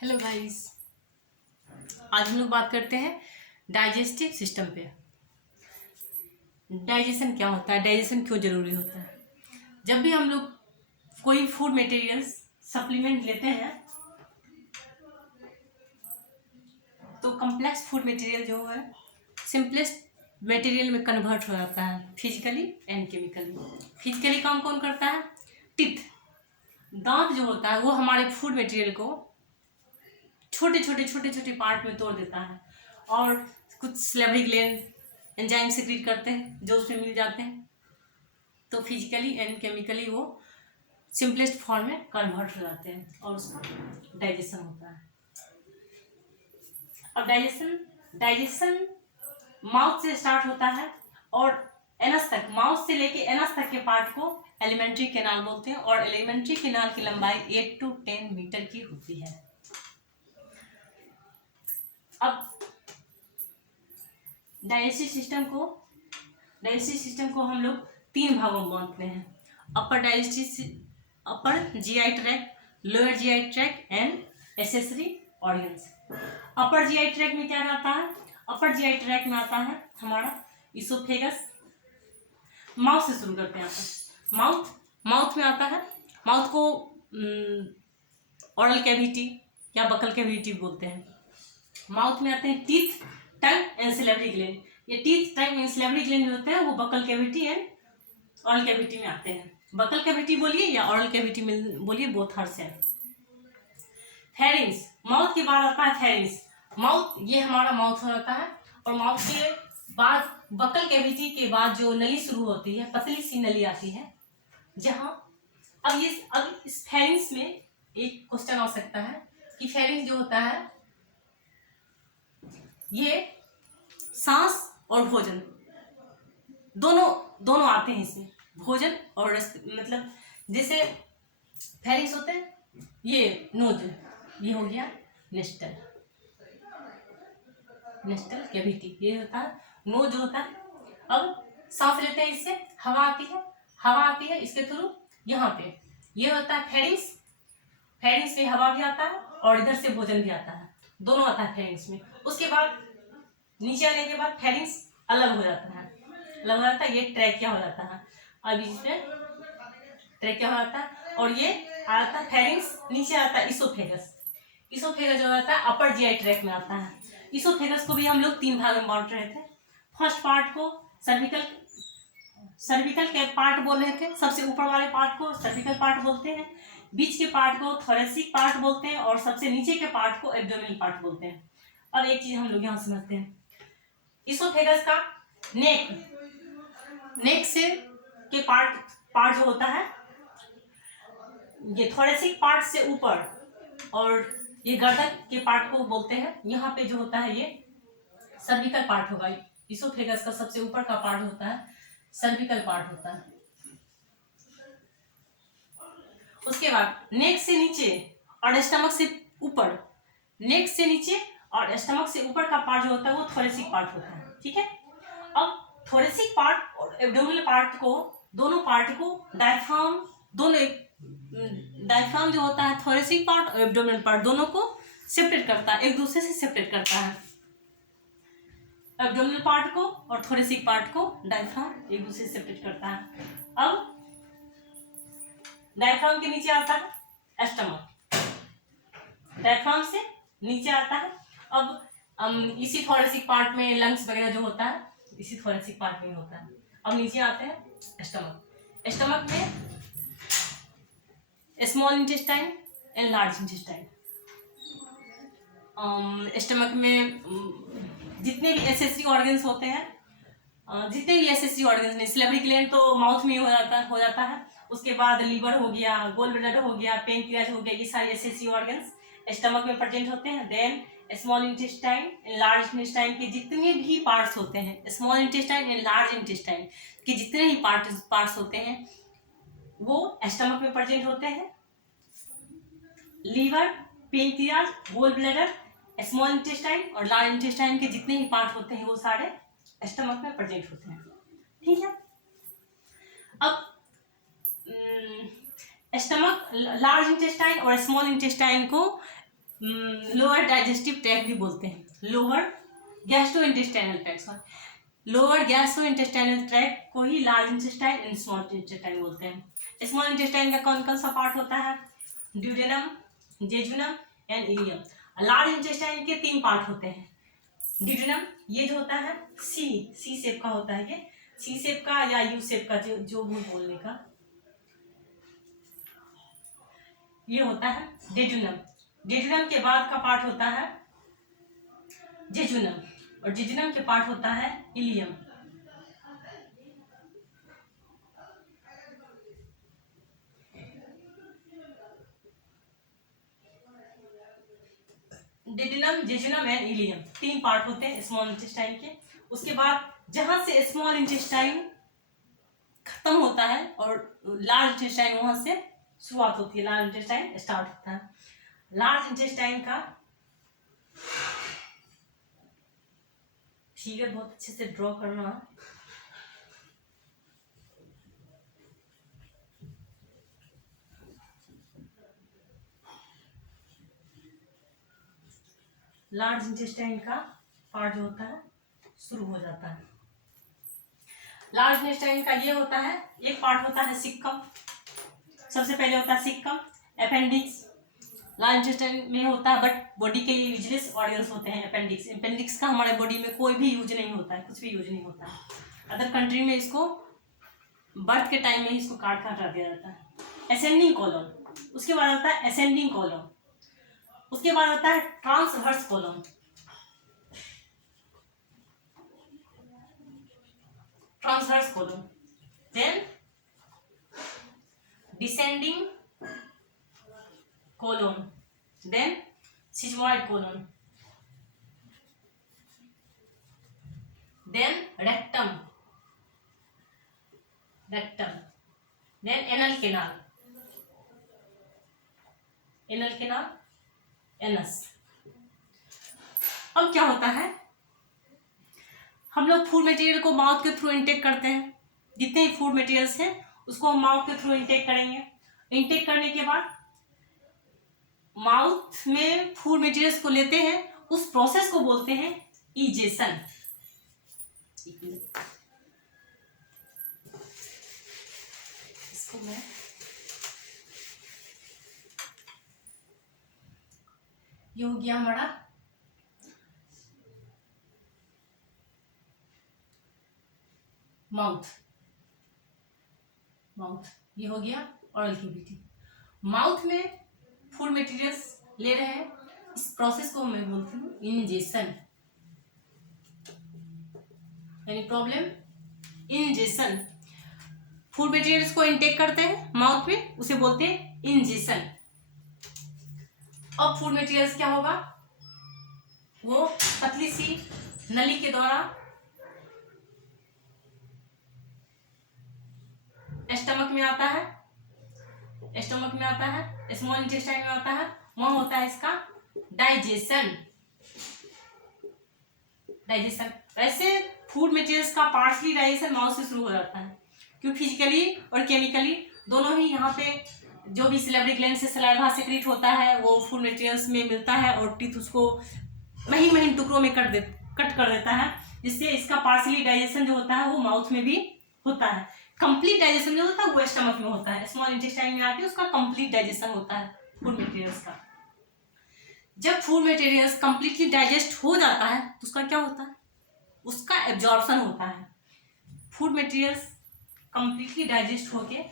Hello guys. आज हम लोग बात करते हैं डाइजेस्टिव सिस्टम पे। डाइजेशन क्या होता है, डाइजेशन क्यों ज़रूरी होता है। जब भी हम लोग कोई फूड मटेरियल्स सप्लीमेंट लेते हैं तो कम्प्लेक्स फूड मटेरियल जो है सिंपलेस्ट मटेरियल में कन्वर्ट हो जाता है फिजिकली एंड केमिकली। फिजिकली काम कौन करता है? टीथ, दांत जो होता है वो हमारे फूड मटेरियल को छोटे छोटे पार्ट में तोड़ देता है और कुछ स्लेवरी ग्लैंड एंजाइम सिक्रीट करते हैं जो उसमें मिल जाते हैं, तो फिजिकली एंड केमिकली वो सिंपलेस्ट फॉर्म में कन्वर्ट हो जाते हैं और उसका डाइजेशन होता है। अब डाइजेशन माउथ से स्टार्ट होता है और एनस तक, माउथ से लेके एनस तक के पार्ट को एलिमेंट्री कैनाल बोलते हैं और एलिमेंट्री कैनाल की लंबाई 8 to 10 मीटर की होती है। अब डाइजेस्टिव सिस्टम को हम लोग 3 भागों में बांटते हैं। Upper GI tract, lower GI tract and accessory organs. Upper GI tract में क्या आता है? अपर जीआई ट्रैक्ट में आता है हमारा इसोफेगस। माउथ से शुरू करते हैं। माउथ में आता है, माउथ को ओरल कैविटी या बकल कैविटी बोलते हैं। माउथ में आते हैं teeth, tongue and salivary gland. ये teeth, tongue and salivary gland जो होते हैं वो buccal cavity and oral cavity में आते हैं। बकल कैविटी बोलिए या ओरल कैविटी में बोलिए, both are same. Pharynx, mouth के बाद आता है फेरिंग्स। माउथ, ये हमारा माउथ हो जाता है और माउथ के बाद बकल कैविटी के बाद जो नली शुरू होती है, पतली सी नली आती है जहां अब इस फेरिंग्स में एक क्वेश्चन आ सकता है कि फेरिंग्स जो होता है ये सांस और भोजन दोनों आते हैं इसमें। भोजन और रस, मतलब जैसे फेरिंग्स होते हैं, ये नोज, ये हो गया नेस्टल कैविटी, ये होता है नोज होता है। अब सांस लेते हैं, इससे हवा आती है इसके थ्रू यहाँ पे, ये होता है फेरिंग्स में हवा भी आता है और इधर से भोजन भी आता है, दोनों आता है फेरिंग्स में। उसके बाद नीचे आने के बाद फेरिंग्स अलग हो जाता है, ये ट्रैकिया हो जाता है। अब इसमें ट्रैकिया हो जाता है और ये आता है फेरिंग्स, नीचे आता है इसोफेगस जो होता है अपर जीआई ट्रैक्ट में आता है। इसोफेगस को भी हम लोग 3 भाग में बांट रहे थे। फर्स्ट पार्ट को सर्विकल के पार्ट बोल रहे थे, सबसे ऊपर वाले पार्ट को सर्विकल पार्ट बोलते हैं, बीच के पार्ट को थोरेसिक पार्ट बोलते हैं और सबसे नीचे के पार्ट को एब्डोमिनल पार्ट बोलते हैं। अब एक चीज हम लोग यहाँ समझते हैं, इसोफेगस का नेक से के पार्ट जो होता है, ये थोरेसिक पार्ट से ऊपर और ये गर्दन के पार्ट को बोलते हैं। यहाँ पे जो होता है ये सर्विकल पार्ट होगा। इसोफेगस का सबसे ऊपर का पार्ट होता है सर्विकल पार्ट होता है। उसके बाद नेक से नीचे और स्टमक से ऊपर, नेक से नीचे और स्टमक से ऊपर का पार्ट जो होता है वो थोरेसिक पार्ट होता है, ठीक है। अब थोरेसिक पार्ट और एब्डोमिनल पार्ट को, दोनों पार्ट को डायफ्राम जो होता है थोरेसिक पार्ट और एब्डोमिनल पार्ट दोनों को सेपरेट करता है, एक दूसरे से सेपरेट करता है। एब्डोमिनल पार्ट को और थोरेसिक पार्ट को डायफ्राम एक दूसरे से सेपरेट करता है। अब डायफ्राम के नीचे आता है स्टमक, डायफ्राम से नीचे आता है। अब इसी थोरेसिक पार्ट में लंग्स वगैरह जो होता है इसी थोरेसिक पार्ट में होता है। अब नीचे आते हैं स्टमक में small intestine and large intestine. Stomach में जितने भी एसेसरी ऑर्गन्स होते हैं, नहीं, सिलेवरी ग्लैंड तो माउथ में हो जाता है। उसके बाद लीवर हो गया, गोल ब्लैडर हो गया, पेनक्रियाज हो गया, ये सारे एसेसरी ऑर्गन्स स्टमक में प्रेजेंट होते हैं। Then small intestine, large intestine के जितने भी पार्ट्स होते हैं, small intestine and large intestine के जितने भी पार्ट्स होते हैं वो स्टमक में प्रेजेंट होते हैं। Liver, pancreas, gall bladder, small intestine और लार्ज इंटेस्टाइन के जितने भी पार्ट होते हैं वो सारे स्टमक में प्रेजेंट होते हैं, ठीक है। अब स्टमक, लार्ज इंटेस्टाइन और स्मॉल इंटेस्टाइन को लोअर डाइजेस्टिव ट्रैक्ट भी बोलते हैं, lower gastro intestinal tract, lower gastro intestinal tract को ही large intestine and small intestine बोलते हैं। स्मॉल इंटेस्टाइन का कौन कौन सा पार्ट होता है? Duodenum, jejunum and ilium. Large intestine के 3 पार्ट होते हैं। ड्यूडेनम ये जो होता है सी शेप का होता है, ये सी शेप का या यू शेप का, जो भी बोलने का, ये होता है जेजुनम। जेजुनम के बाद का पार्ट होता है जेजुनम, और जेजुनम के पार्ट होता है ileum. Duodenum, jejunum and ileum 3 part होते हैं स्मॉल इंटेस्टाइन के। उसके बाद जहां से स्मॉल इंटेस्टाइन खत्म होता है और लार्ज इंटेस्टाइन वहां से शुरुआत होती है, लार्ज इंटेस्टाइन स्टार्ट होता है। लार्ज इंटेस्टाइन का फिगर बहुत अच्छे से ड्रॉ करना है। लार्ज इंटेस्टाइन का पार्ट जो होता है शुरू हो जाता है। लार्ज इंटेस्टाइन का ये होता है, एक पार्ट होता है सिक्कम, सबसे पहले होता है सिक्कम, अपेंडिक्स लार्ज इंटेस्टाइन में होता है, बट बॉडी के लिए यूजलेस ऑर्गन्स होते हैं अपेंडिक्स। अपेंडिक्स का हमारे बॉडी में कोई भी यूज नहीं होता है, कुछ भी यूज नहीं होता है। अदर कंट्री में इसको बर्थ के टाइम में इसको काट काट दिया जाता है। असेंडिंग कॉलम, उसके बाद होता है असेंडिंग कॉलम, उसके बाद होता है transverse colon, transverse colon, then descending colon, then sigmoid colon, then rectum, then anal canal, anus। अब क्या होता है, हम लोग फूड मटेरियल को माउथ के थ्रू इनटेक करते हैं। जितने ही फूड मटेरियल्स हैं उसको हम माउथ के थ्रू इनटेक करेंगे। इनटेक करने के बाद माउथ में फूड मटेरियल्स को लेते हैं, उस प्रोसेस को बोलते हैं इजेशन। इसको मैं ये हो गया हमारा माउथ, ये हो गया ओरल कैविटी। माउथ में फूड मटेरियल्स ले रहे हैं, इस प्रोसेस को मैं बोलती हूँ इंजेशन, यानी प्रॉब्लम इंजेशन। फूड मटेरियल्स को इनटेक करते हैं माउथ में, उसे बोलते हैं इंजेशन। अब फूड मटेरियल्स क्या होगा, वो पतली सी नली के द्वारा स्टमक में आता है, स्मॉल इंटेस्टाइन में आता है, वहां होता है इसका डाइजेशन। वैसे फूड मटेरियल्स का पार्शली डाइजेशन माउथ से शुरू हो जाता है, क्योंकि फिजिकली और केमिकली दोनों ही यहाँ पे जो भी सिलेबरी ग्लैंड से सलाइवा सेक्रेट होता है वो फूड मटेरियल्स में मिलता है, और टीथ उसको महीन टुकड़ों में कट कर देता है, जिससे इसका पार्शली डाइजेशन जो होता है वो माउथ में भी होता है। कंप्लीट डाइजेशन जो होता है वो स्टमक में होता है, स्मॉल इंटेस्टाइन में आके उसका कंप्लीट डाइजेशन होता है फूड मटेरियल्स का। जब फूड मटेरियल्स कंप्लीटली डाइजेस्ट हो जाता है तो उसका क्या होता है, उसका एब्जॉर्प्शन होता है। फूड मटेरियल्स कंप्लीटली डाइजेस्ट होके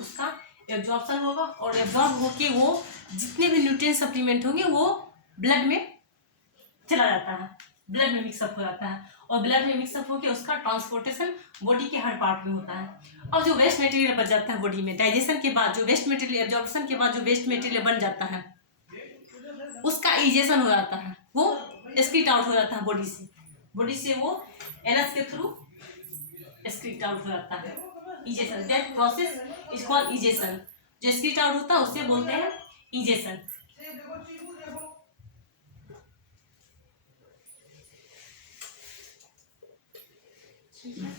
उसका एब्जॉर्प्शन होगा, और एब्जॉर्ब होके वो जितने भी न्यूट्रिएंट सप्लीमेंट होंगे वो ब्लड में चला जाता है, ब्लड में मिक्सअप हो जाता है, और ब्लड में मिक्सअप होकर उसका ट्रांसपोर्टेशन बॉडी के हर पार्ट में होता है। अब जो वेस्ट मटेरियल बच जाता है बॉडी में, डाइजेशन के बाद जो वेस्ट मटेरियल, एब्जॉर्प्शन के बाद जो वेस्ट मटेरियल बन जाता है उसका इजेशन हो जाता है, वो एक्सक्रीट आउट हो जाता है बॉडी से वो एनस के थ्रू एक्सक्रीट आउट हो जाता है। Egestion, that process is called egestion. जो एक्सक्रीट आउट होता है उससे बोलते हैं इजेशन। ठीक है।